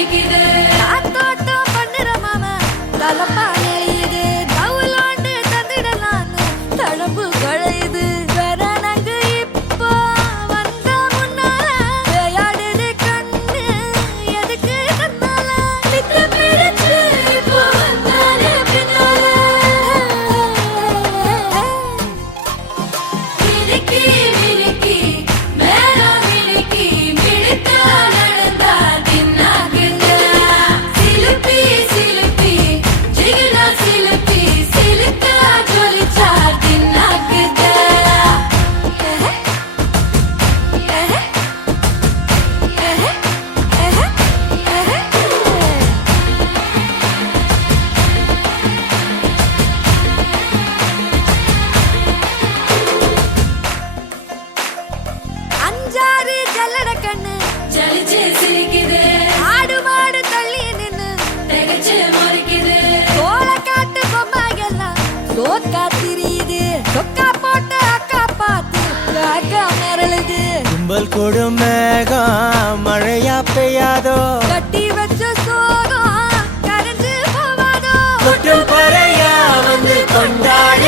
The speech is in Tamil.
ஜொலிக்குது காத்தோட்டம் பண்ணுற மாமா தலப்பா நெளியுது தவுலாண்டு தந்திடலான்னு தடம்பு குழையுது வரணங்கு இப்போ வந்த முன்னால விளையாடுது கண்ணு எதுக்கு தன்னால திக்கு பிடிச்சு இப்போ வந்தாலே பின்னால மினுக்கி மினுக்கி மேல மினுக்கி மினுக்கா நடந்தா தின்னாக்குங்க சிலுப்பி சிலுப்பி ஜிகினா சிலுப்பி சிலுக்கா ஜொலிச்சா தின்னாக்குங்க அஞ்சாறு ஜல்லட கண்ணு ஜலிச்சு சிரிக்குது ஆடு மாடு தள்ளி நின்னு திகச்சு முறைக்குது தோள காட்டு பொம்மைகள்லாம் சோக்கா திரியுது சொக்கா போட்ட அக்கா பார்த்து காக்கா மிரளுது கும்பல் கொடும் மேகம் மழையா பெய்யாதோ கட்டி வச்ச சோகம் கரைஞ்சு போவாதோ கொட்டும் பறையா வந்து கொண்டாடி